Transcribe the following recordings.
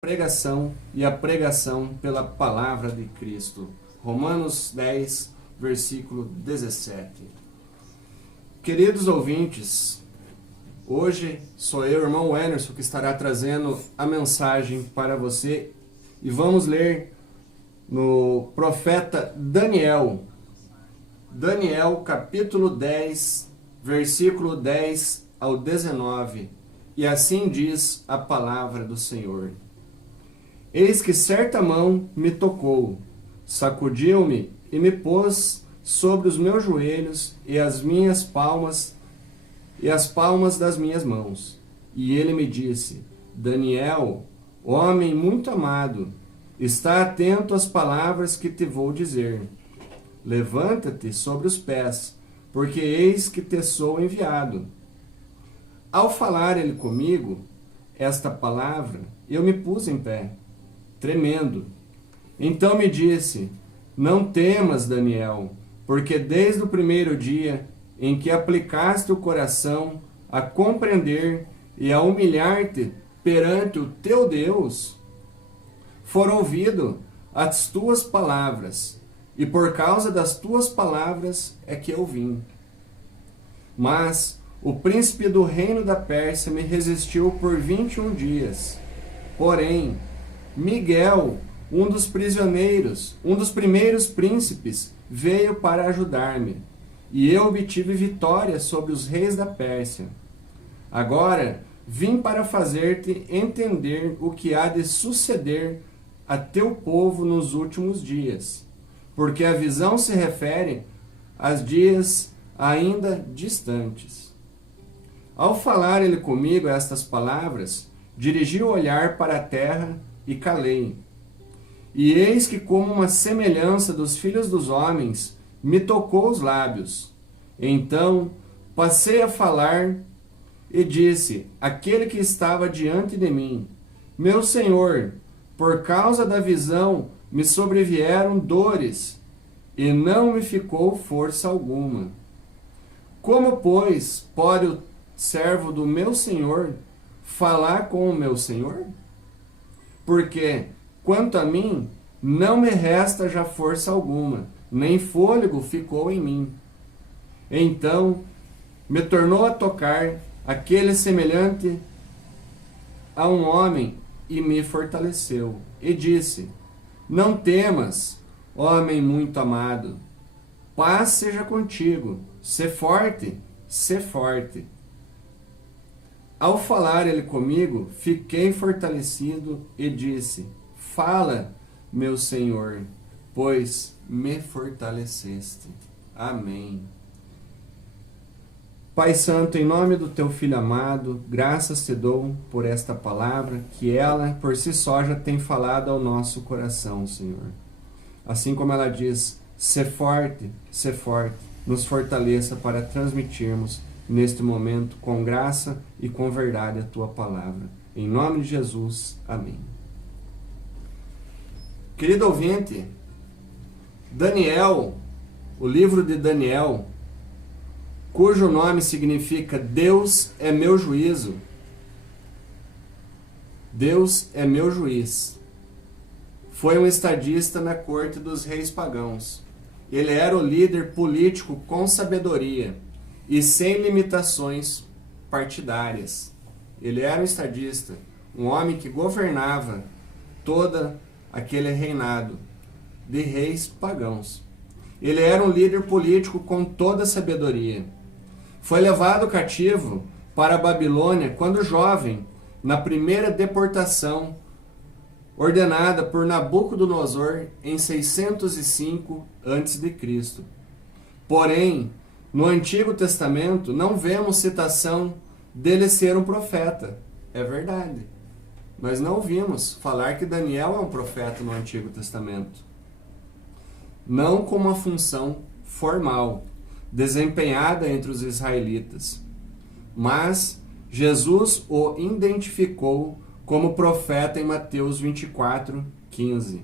Pregação e a pregação pela palavra de Cristo. Romanos 10, versículo 17. Queridos ouvintes, hoje sou eu, irmão Emerson, que estará trazendo a mensagem para você e vamos ler no profeta Daniel. Daniel, capítulo 10, versículo 10 ao 19. E assim diz a palavra do Senhor. Eis que certa mão me tocou, sacudiu-me e me pôs sobre os meus joelhos e as minhas palmas e as palmas das minhas mãos. E ele me disse: Daniel, homem muito amado, está atento às palavras que te vou dizer. Levanta-te sobre os pés, porque eis que te sou enviado. Ao falar ele comigo esta palavra, eu me pus em pé, tremendo. Então me disse: não temas, Daniel, porque desde o primeiro dia em que aplicaste o coração a compreender e a humilhar-te perante o teu Deus, foram ouvidas as tuas palavras, e por causa das tuas palavras é que eu vim. Mas o príncipe do reino da Pérsia me resistiu por 21 dias. Porém, Miguel, um dos prisioneiros, um dos primeiros príncipes, veio para ajudar-me, e eu obtive vitória sobre os reis da Pérsia. Agora vim para fazer-te entender o que há de suceder a teu povo nos últimos dias, porque a visão se refere aos dias ainda distantes. Ao falar ele comigo estas palavras, dirigi o olhar para a terra e calei. E eis que, como uma semelhança dos filhos dos homens, me tocou os lábios. Então passei a falar e disse àquele que estava diante de mim: Meu Senhor, por causa da visão me sobrevieram dores, e não me ficou força alguma. Como, pois, pode o servo do meu Senhor falar com o meu Senhor? Porque, quanto a mim, não me resta já força alguma, nem fôlego ficou em mim. Então me tornou a tocar aquele semelhante a um homem e me fortaleceu. E disse: Não temas, homem muito amado. Paz seja contigo. Sê forte, sê forte. Ao falar ele comigo, fiquei fortalecido e disse: Fala, meu Senhor, pois me fortaleceste. Amém. Pai Santo, em nome do Teu Filho amado, graças te dou por esta palavra, que ela, por si só, já tem falado ao nosso coração, Senhor. Assim como ela diz: Sê forte, nos fortaleça para transmitirmos neste momento, com graça e com verdade, a Tua palavra. Em nome de Jesus, amém. Querido ouvinte, Daniel, o livro de Daniel, cujo nome significa Deus é meu juízo. Deus é meu juiz. Foi um estadista na corte dos reis pagãos. Ele era o líder político com sabedoria e sem limitações partidárias. Ele era um estadista, um homem que governava todo aquele reinado de reis pagãos. Ele era um líder político com toda a sabedoria. Foi levado cativo para a Babilônia quando jovem, na primeira deportação ordenada por Nabucodonosor em 605 a.C. Porém, no Antigo Testamento não vemos citação dele ser um profeta. É verdade. Mas não ouvimos falar que Daniel é um profeta no Antigo Testamento. Não com uma função formal, desempenhada entre os israelitas. Mas Jesus o identificou como profeta em Mateus 24, 15.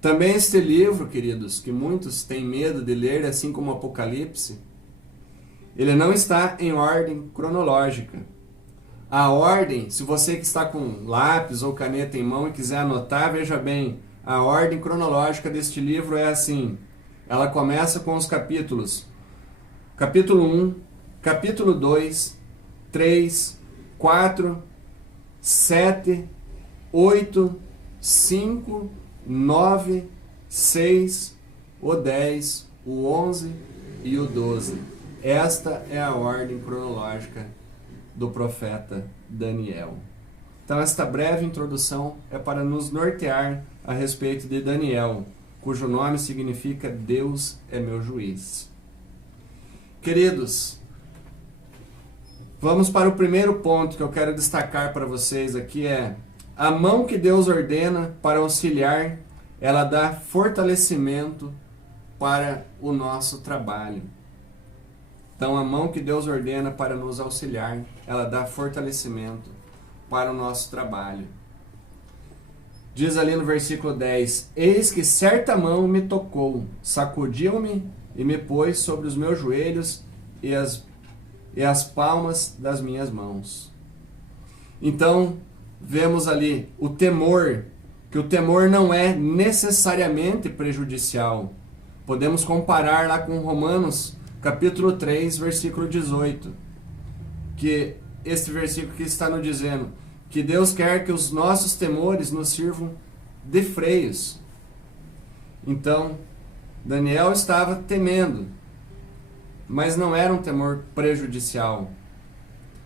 Também este livro, queridos, que muitos têm medo de ler, assim como o Apocalipse, ele não está em ordem cronológica. A ordem, se você que está com lápis ou caneta em mão e quiser anotar, veja bem, a ordem cronológica deste livro é assim. Ela começa com os capítulos. Capítulo 1, capítulo 2, 3, 4, 7, 8, 5, 9, 6, o 10, o 11 e o 12. Esta é a ordem cronológica do profeta Daniel. Então, esta breve introdução é para nos nortear a respeito de Daniel, cujo nome significa Deus é meu juiz. Queridos, vamos para o primeiro ponto que eu quero destacar para vocês aqui é a mão que Deus ordena para auxiliar, ela dá fortalecimento para o nosso trabalho. Então, a mão que Deus ordena para nos auxiliar, ela dá fortalecimento para o nosso trabalho. Diz ali no versículo 10, eis que certa mão me tocou, sacudiu-me e me pôs sobre os meus joelhos e as palmas das minhas mãos. Então, vemos ali o temor, que o temor não é necessariamente prejudicial. Podemos comparar lá com Romanos, capítulo 3, versículo 18, que este versículo que está nos dizendo que Deus quer que os nossos temores nos sirvam de freios. Então, Daniel estava temendo, mas não era um temor prejudicial,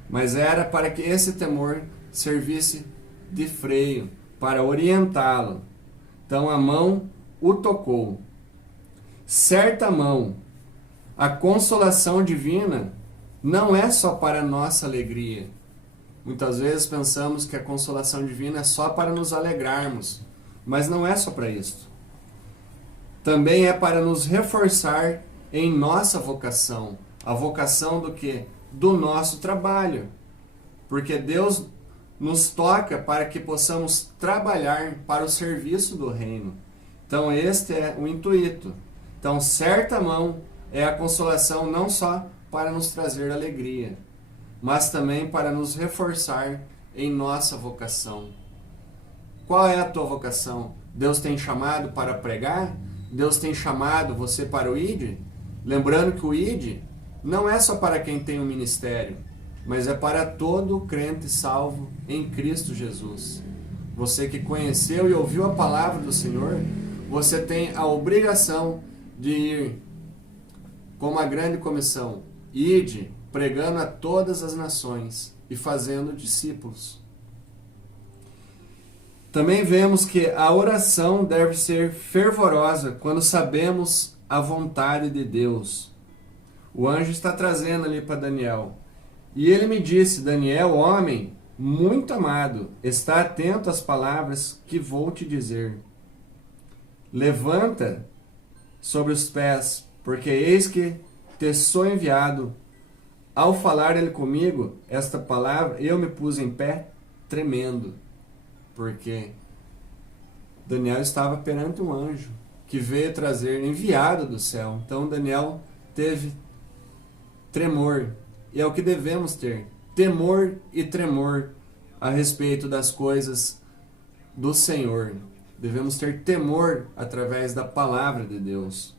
mas era para que esse temor servisse de freio, para orientá-lo. Então a mão o tocou. Certa mão, a consolação divina não é só para a nossa alegria. Muitas vezes pensamos que a consolação divina é só para nos alegrarmos, mas não é só para isso. Também é para nos reforçar em nossa vocação. A vocação do quê? Do nosso trabalho. Porque Deus nos toca para que possamos trabalhar para o serviço do reino. Então este é o intuito. Então certa mão é a consolação não só para nos trazer alegria, mas também para nos reforçar em nossa vocação. Qual é a tua vocação? Deus tem chamado para pregar? Deus tem chamado você para o ID? Lembrando que o ID não é só para quem tem um ministério, mas é para todo crente salvo em Cristo Jesus. Você que conheceu e ouviu a palavra do Senhor, você tem a obrigação de ir como a grande comissão, ide pregando a todas as nações e fazendo discípulos. Também vemos que a oração deve ser fervorosa quando sabemos a vontade de Deus. O anjo está trazendo ali para Daniel. E ele me disse, Daniel, homem muito amado, está atento às palavras que vou te dizer. Levanta sobre os pés, porque eis que te sou enviado. Ao falar ele comigo, esta palavra, eu me pus em pé, tremendo. Porque Daniel estava perante um anjo que veio trazer, enviado do céu. Então Daniel teve tremor. E é o que devemos ter. Temor e tremor a respeito das coisas do Senhor. Devemos ter temor através da palavra de Deus.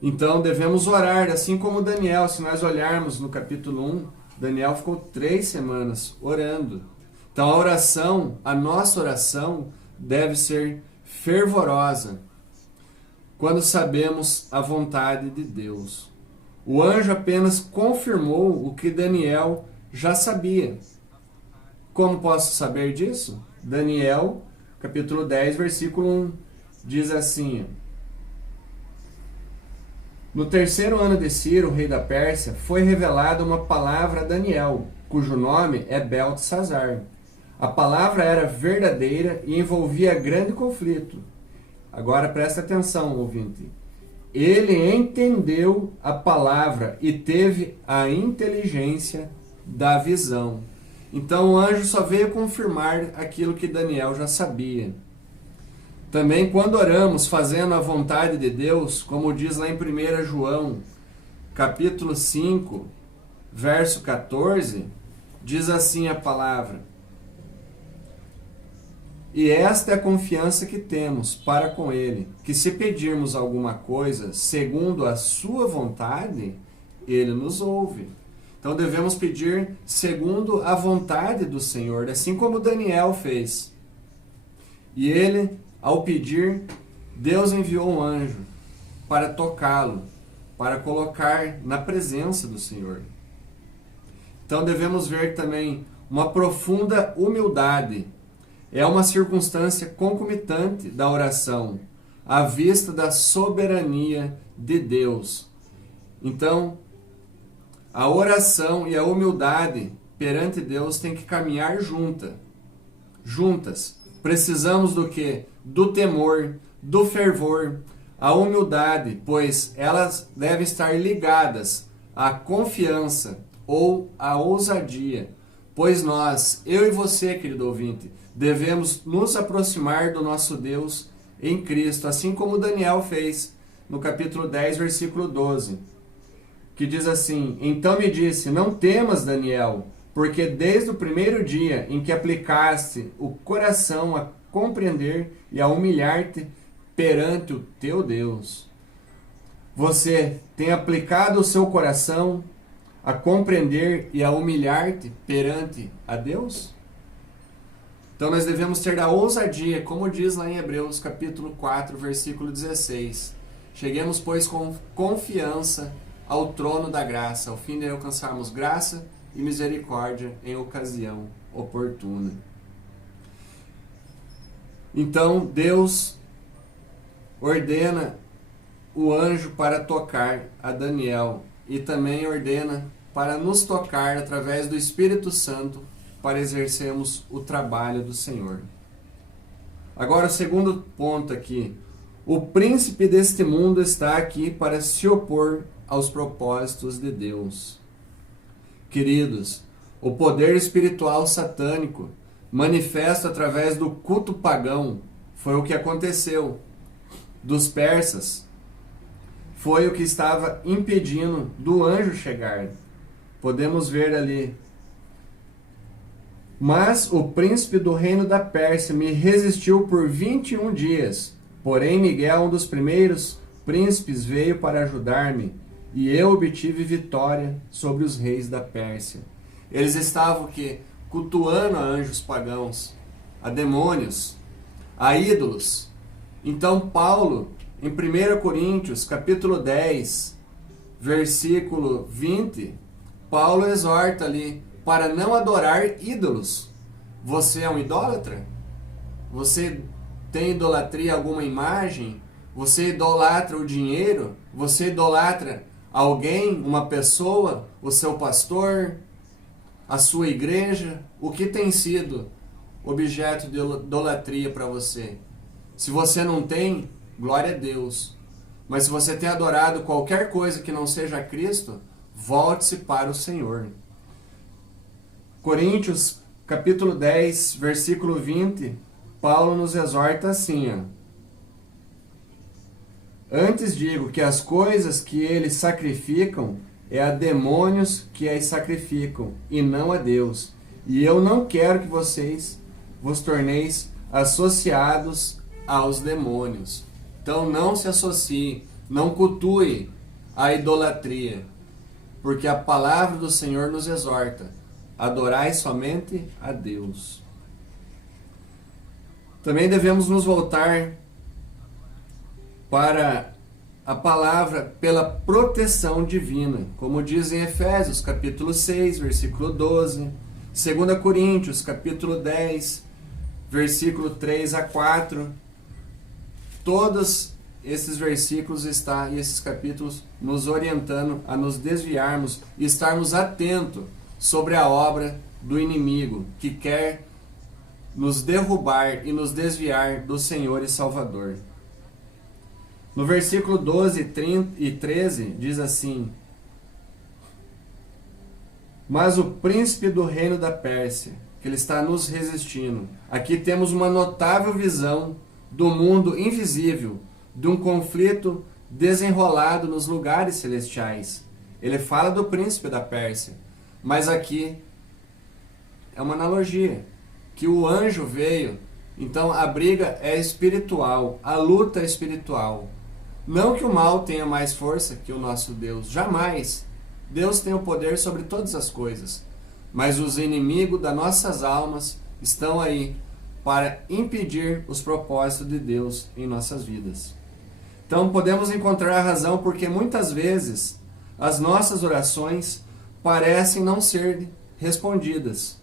Então devemos orar, assim como Daniel. Se nós olharmos no capítulo 1, Daniel ficou 3 semanas orando. Então a oração, a nossa oração, deve ser fervorosa quando sabemos a vontade de Deus. O anjo apenas confirmou o que Daniel já sabia. Como posso saber disso? Daniel, capítulo 10, versículo 1, diz assim: no 3º ano de Ciro, rei da Pérsia, foi revelada uma palavra a Daniel, cujo nome é Beltesazar. A palavra era verdadeira e envolvia grande conflito. Agora presta atenção, ouvinte. ele entendeu a palavra e teve a inteligência da visão. Então o anjo só veio confirmar aquilo que Daniel já sabia. Também quando oramos fazendo a vontade de Deus, como diz lá em 1 João, capítulo 5, verso 14, diz assim a palavra: e esta é a confiança que temos para com Ele, que se pedirmos alguma coisa segundo a sua vontade, Ele nos ouve. Então devemos pedir segundo a vontade do Senhor, assim como Daniel fez. E ele, ao pedir, Deus enviou um anjo para tocá-lo, para colocar na presença do Senhor. Então devemos ver também uma profunda humildade. É uma circunstância concomitante da oração, à vista da soberania de Deus. Então, a oração e a humildade perante Deus têm que caminhar juntas. Precisamos do quê? Do temor, do fervor, a humildade, pois elas devem estar ligadas à confiança ou à ousadia. Pois nós, eu e você, querido ouvinte, devemos nos aproximar do nosso Deus em Cristo, assim como Daniel fez no capítulo 10, versículo 12. Que diz assim: então me disse, não temas, Daniel, porque desde o primeiro dia em que aplicaste o coração a compreender e a humilhar-te perante o teu Deus. Você tem aplicado o seu coração a compreender e a humilhar-te perante a Deus? Então nós devemos ter a ousadia, como diz lá em Hebreus capítulo 4, versículo 16. Cheguemos, pois, com confiança ao trono da graça, ao fim de alcançarmos graça e misericórdia em ocasião oportuna. Então Deus ordena o anjo para tocar a Daniel e também ordena para nos tocar através do Espírito Santo para exercermos o trabalho do Senhor. Agora o segundo ponto aqui. O príncipe deste mundo está aqui para se opor aos propósitos de Deus. Queridos, o poder espiritual satânico manifesto através do culto pagão foi o que aconteceu dos persas. Foi o que estava impedindo do anjo chegar. Podemos ver ali: mas o príncipe do reino da Pérsia me resistiu por 21 dias. Porém Miguel, um dos primeiros príncipes, veio para ajudar-me, e eu obtive vitória sobre os reis da Pérsia. Eles estavam que cultuando a anjos pagãos, a demônios, a ídolos. Então Paulo, em 1 Coríntios, capítulo 10, versículo 20, Paulo exorta ali para não adorar ídolos. Você é um idólatra? Você tem idolatria a alguma imagem? Você idolatra o dinheiro? Você idolatra alguém, uma pessoa, o seu pastor, a sua igreja? O que tem sido objeto de idolatria para você? Se você não tem, glória a Deus. Mas se você tem adorado qualquer coisa que não seja Cristo, volte-se para o Senhor. Coríntios, capítulo 10, versículo 20, Paulo nos exorta assim, ó: antes digo que as coisas que eles sacrificam é a demônios que as sacrificam, e não a Deus. E eu não quero que vocês vos torneis associados aos demônios. Então não se associe, não cultue a idolatria, porque a palavra do Senhor nos exorta: adorai somente a Deus. Também devemos nos voltar para a palavra pela proteção divina, como diz em Efésios, capítulo 6, versículo 12, 2 Coríntios, capítulo 10, versículo 3 a 4. Todos esses versículos e esses capítulos nos orientando a nos desviarmos e estarmos atentos sobre a obra do inimigo que quer nos derrubar e nos desviar do Senhor e Salvador. No versículo 12 e 13 diz assim: mas o príncipe do reino da Pérsia, que ele está nos resistindo. Aqui temos uma notável visão do mundo invisível, de um conflito desenrolado nos lugares celestiais. Ele fala do príncipe da Pérsia, mas aqui é uma analogia, que o anjo veio, então a briga é espiritual, a luta é espiritual. Não que o mal tenha mais força que o nosso Deus, jamais. Deus tem o poder sobre todas as coisas, mas os inimigos das nossas almas estão aí para impedir os propósitos de Deus em nossas vidas. Então podemos encontrar a razão porque muitas vezes as nossas orações parecem não ser respondidas,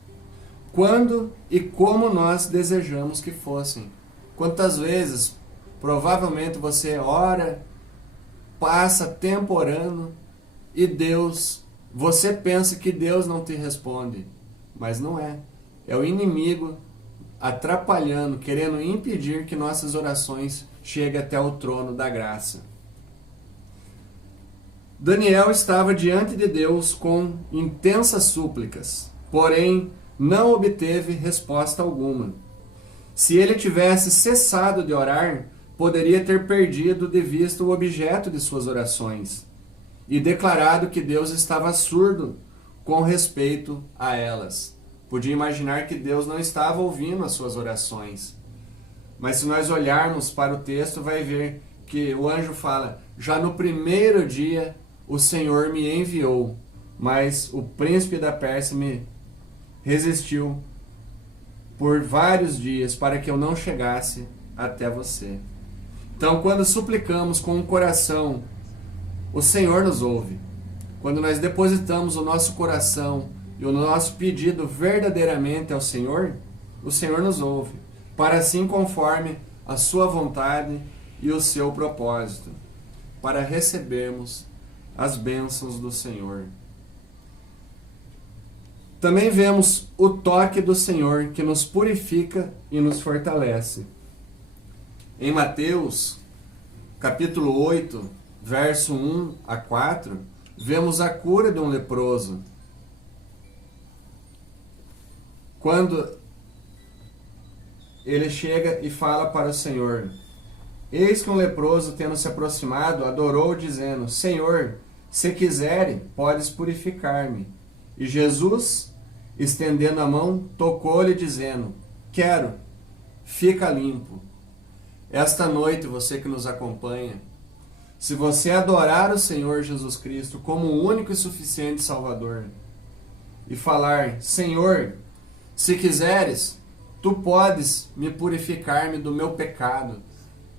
quando e como nós desejamos que fossem. Quantas vezes, provavelmente você ora, passa tempo orando, e Deus, você pensa que Deus não te responde, mas não é. É o inimigo atrapalhando, querendo impedir que nossas orações cheguem até o trono da graça. Daniel estava diante de Deus com intensas súplicas, porém não obteve resposta alguma. Se ele tivesse cessado de orar, poderia ter perdido de vista o objeto de suas orações e declarado que Deus estava surdo com respeito a elas. Podia imaginar que Deus não estava ouvindo as suas orações. Mas se nós olharmos para o texto, vai ver que o anjo fala: já no primeiro dia o Senhor me enviou, mas o príncipe da Pérsia me resistiu por vários dias para que eu não chegasse até você. Então, quando suplicamos com o coração, o Senhor nos ouve. Quando nós depositamos o nosso coração e o nosso pedido verdadeiramente ao Senhor, o Senhor nos ouve, para assim conforme a sua vontade e o seu propósito, para recebermos as bênçãos do Senhor. Também vemos o toque do Senhor que nos purifica e nos fortalece. Em Mateus, capítulo 8, verso 1 a 4, vemos a cura de um leproso. Quando ele chega e fala para o Senhor: eis que um leproso, tendo se aproximado, adorou, dizendo: Senhor, se quiseres, podes purificar-me. E Jesus, estendendo a mão, tocou-lhe, dizendo: quero, fica limpo. Esta noite, você que nos acompanha, se você adorar o Senhor Jesus Cristo como o único e suficiente Salvador, e falar: Senhor, se quiseres, tu podes me purificar-me do meu pecado,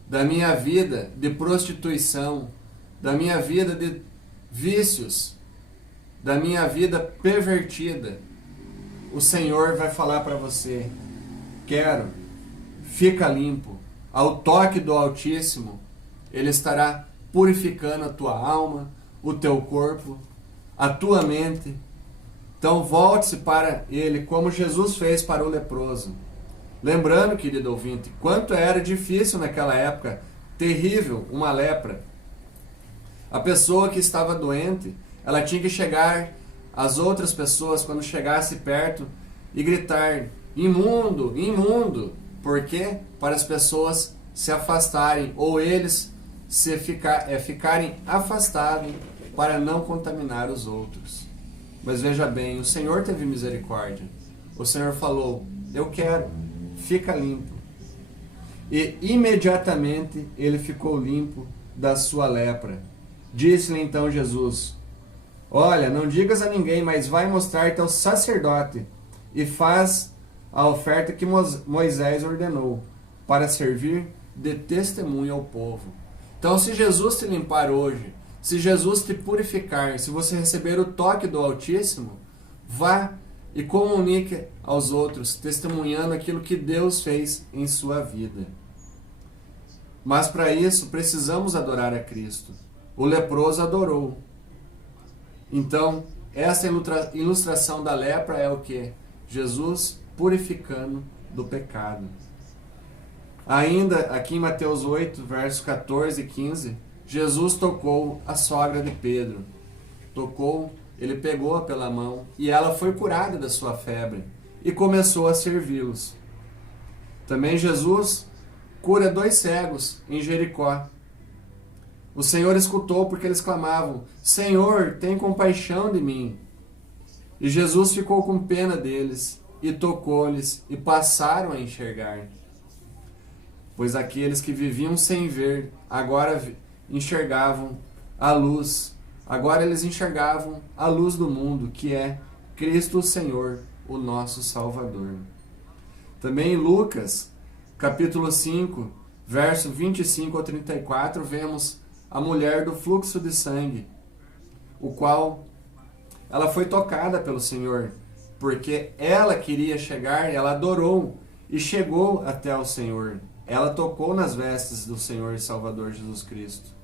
da minha vida de prostituição, da minha vida de vícios, da minha vida pervertida, o Senhor vai falar para você: quero, fica limpo. Ao toque do Altíssimo, Ele estará purificando a tua alma, o teu corpo, a tua mente. Então volte-se para Ele, como Jesus fez para o leproso. Lembrando, querido ouvinte, quanto era difícil naquela época, terrível, uma lepra. A pessoa que estava doente, ela tinha que chegar às outras pessoas, quando chegasse perto, e gritar: imundo, imundo. Por quê? Para as pessoas se afastarem, ou eles ficarem afastados para não contaminar os outros. Mas veja bem, o Senhor teve misericórdia. O Senhor falou: eu quero, fica limpo. E imediatamente ele ficou limpo da sua lepra. Disse-lhe então Jesus: olha, não digas a ninguém, mas vai mostrar-te ao sacerdote e faz a oferta que Moisés ordenou, para servir de testemunho ao povo. Então, se Jesus te limpar hoje, se Jesus te purificar, se você receber o toque do Altíssimo, vá e comunique aos outros, testemunhando aquilo que Deus fez em sua vida. Mas para isso, precisamos adorar a Cristo. O leproso adorou. Então, essa ilustração da lepra é o quê? Jesus purificando do pecado. Ainda aqui em Mateus 8, versos 14 e 15, Jesus tocou a sogra de Pedro. Tocou, ele pegou-a pela mão e ela foi curada da sua febre e começou a servi-los. Também Jesus cura 2 cegos em Jericó. O Senhor escutou porque eles clamavam: Senhor, tem compaixão de mim. E Jesus ficou com pena deles e tocou-lhes e passaram a enxergar. Pois aqueles que viviam sem ver, agora enxergavam a luz. Agora eles enxergavam a luz do mundo, que é Cristo o Senhor, o nosso Salvador. Também em Lucas, capítulo 5, verso 25 ao 34, vemos a mulher do fluxo de sangue, o qual ela foi tocada pelo Senhor, porque ela queria chegar, ela adorou e chegou até o Senhor. Ela tocou nas vestes do Senhor e Salvador Jesus Cristo.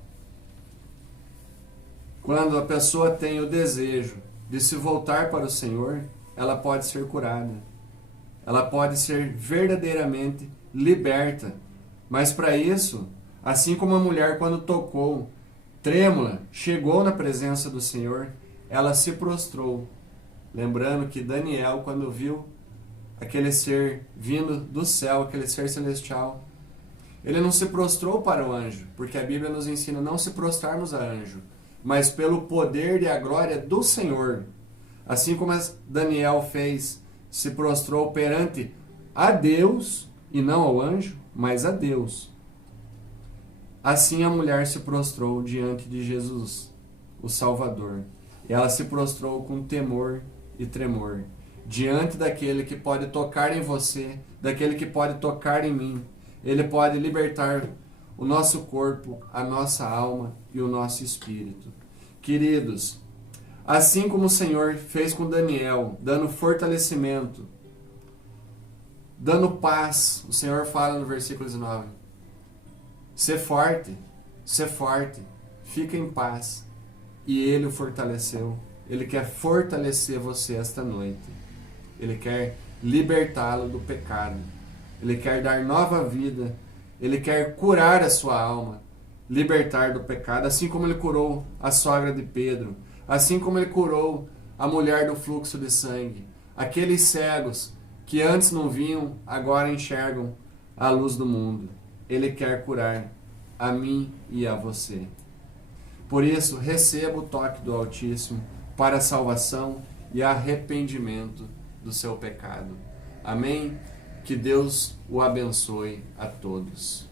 Quando a pessoa tem o desejo de se voltar para o Senhor, ela pode ser curada. Ela pode ser verdadeiramente liberta. Mas para isso, assim como a mulher quando tocou, trêmula, chegou na presença do Senhor, ela se prostrou. Lembrando que Daniel, quando viu aquele ser vindo do céu, aquele ser celestial, ele não se prostrou para o anjo, porque a Bíblia nos ensina não se prostrarmos a anjo, mas pelo poder e a glória do Senhor. Assim como Daniel fez, se prostrou perante a Deus, e não ao anjo, mas a Deus. Assim a mulher se prostrou diante de Jesus, o Salvador. E ela se prostrou com temor e tremor, diante daquele que pode tocar em você, daquele que pode tocar em mim. Ele pode libertar o nosso corpo, a nossa alma e o nosso espírito. Queridos, assim como o Senhor fez com Daniel, dando fortalecimento, dando paz, o Senhor fala no versículo 19, ser forte, fica em paz. E Ele o fortaleceu. Ele quer fortalecer você esta noite. Ele quer libertá-lo do pecado. Ele quer dar nova vida. Ele quer curar a sua alma, libertar do pecado, assim como Ele curou a sogra de Pedro, assim como Ele curou a mulher do fluxo de sangue. Aqueles cegos que antes não viam, agora enxergam a luz do mundo. Ele quer curar a mim e a você. Por isso, receba o toque do Altíssimo para a salvação e arrependimento do seu pecado. Amém? Que Deus o abençoe a todos.